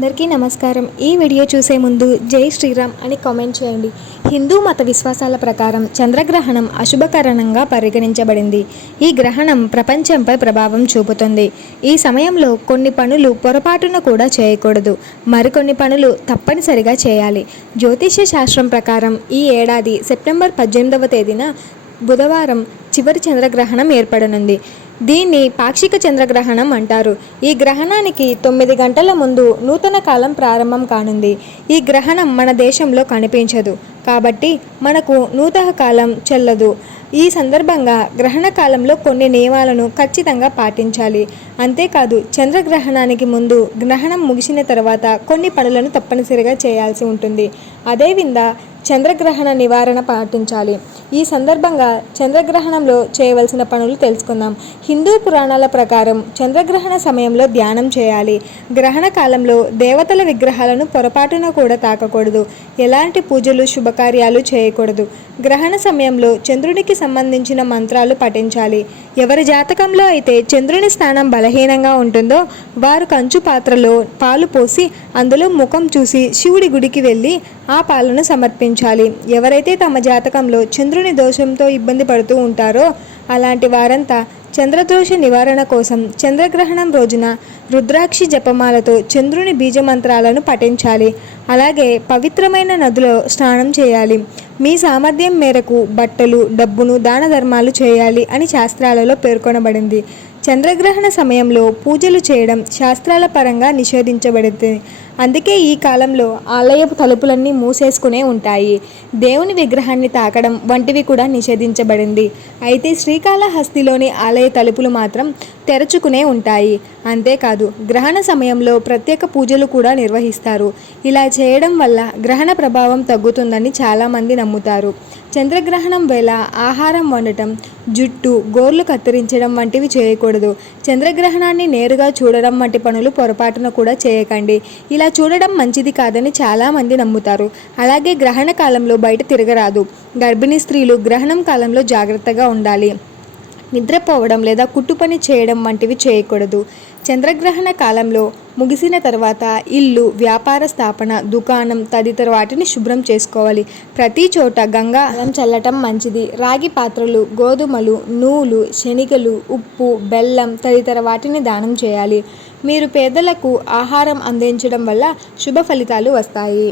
అందరికీ నమస్కారం. ఈ వీడియో చూసే ముందు జై శ్రీరామ్ అని కామెంట్ చేయండి. హిందూ మత విశ్వాసాల ప్రకారం చంద్రగ్రహణం అశుభకరణంగా పరిగణించబడింది. ఈ గ్రహణం ప్రపంచంపై ప్రభావం చూపుతుంది. ఈ సమయంలో కొన్ని పనులు పొరపాటున కూడా చేయకూడదు, మరికొన్ని పనులు తప్పనిసరిగా చేయాలి. జ్యోతిష్య శాస్త్రం ప్రకారం ఈ ఏడాది సెప్టెంబర్ 18వ తేదీన బుధవారం చివరి చంద్రగ్రహణం ఏర్పడనుంది. దీన్ని పాక్షిక చంద్రగ్రహణం అంటారు. ఈ గ్రహణానికి 9 గంటల ముందు నూతన కాలం ప్రారంభం కానుంది. ఈ గ్రహణం మన దేశంలో కనిపించదు కాబట్టి మనకు నూతన కాలం చెల్లదు. ఈ సందర్భంగా గ్రహణ కాలంలో కొన్ని నియమాలను ఖచ్చితంగా పాటించాలి. అంతేకాదు, చంద్రగ్రహణానికి ముందు, గ్రహణం ముగిసిన తర్వాత కొన్ని పనులను తప్పనిసరిగా చేయాల్సి ఉంటుంది. అదేవిధంగా చంద్రగ్రహణ నివారణ పాటించాలి. ఈ సందర్భంగా చంద్రగ్రహణంలో చేయవలసిన పనులు తెలుసుకుందాం. హిందూ పురాణాల ప్రకారం చంద్రగ్రహణ సమయంలో ధ్యానం చేయాలి. గ్రహణ కాలంలో దేవతల విగ్రహాలను పొరపాటున కూడా తాకకూడదు. ఎలాంటి పూజలు, శుభకార్యాలు చేయకూడదు. గ్రహణ సమయంలో చంద్రునికి సంబంధించిన మంత్రాలు పఠించాలి. ఎవరి జాతకంలో అయితే చంద్రుని స్థానం బలహీనంగా ఉంటుందో వారు కంచు పాత్రలో పాలు పోసి అందులో ముఖం చూసి శివుడి గుడికి వెళ్ళి ఆ పాలను సమర్పించాలి. ఎవరైతే తమ జాతకంలో చంద్రుని దోషంతో ఇబ్బంది పడుతూ ఉంటారో అలాంటి వారంతా చంద్రదోష నివారణ కోసం చంద్రగ్రహణం రోజున రుద్రాక్షి జపమాలతో చంద్రుని బీజమంత్రాలను పఠించాలి. అలాగే పవిత్రమైన నదిలో స్నానం చేయాలి. మీ సామర్థ్యం మేరకు బట్టలు, డబ్బును దాన ధర్మాలు చేయాలి అని శాస్త్రాలలో పేర్కొనబడింది. చంద్రగ్రహణ సమయంలో పూజలు చేయడం శాస్త్రాల పరంగా నిషేధించబడింది. అందుకే ఈ కాలంలో ఆలయపు తలుపులన్నీ మూసేసుకునే ఉంటాయి. దేవుని విగ్రహాన్ని తాకడం వంటివి కూడా నిషేధించబడింది. అయితే శ్రీకాళహస్తిలోని ఆలయ తలుపులు మాత్రం తెరుచుకునే ఉంటాయి. అంతేకాదు, గ్రహణ సమయంలో ప్రత్యేక పూజలు కూడా నిర్వహిస్తారు. ఇలా చేయడం వల్ల గ్రహణ ప్రభావం తగ్గుతుందని చాలామంది నమ్ముతారు. చంద్రగ్రహణం వేళ ఆహారం వండటం, జుట్టు, గోర్లు కత్తిరించడం వంటివి చేయకూడదు. చంద్రగ్రహణాన్ని నేరుగా చూడడం వంటి పనులు పొరపాటున కూడా చేయకండి. ఇలా చూడడం మంచిది కాదని చాలామంది నమ్ముతారు. అలాగే గ్రహణ కాలంలో బయట తిరగరాదు. గర్భిణీ స్త్రీలు గ్రహణం కాలంలో జాగ్రత్తగా ఉండాలి. నిద్రపోవడం లేదా కుట్టు పని చేయడం వంటివి చేయకూడదు. చంద్రగ్రహణ కాలంలో ముగిసిన తర్వాత ఇల్లు, వ్యాపార స్థాపన, దుకాణం తదితర వాటిని శుభ్రం చేసుకోవాలి. ప్రతి చోట గంగా జలం చల్లటం మంచిది. రాగి పాత్రలు, గోధుమలు, నూలు, శనిగలు, ఉప్పు, బెల్లం తదితర వాటిని దానం చేయాలి. మీరు పేదలకు ఆహారం అందించడం వల్ల శుభ ఫలితాలు వస్తాయి.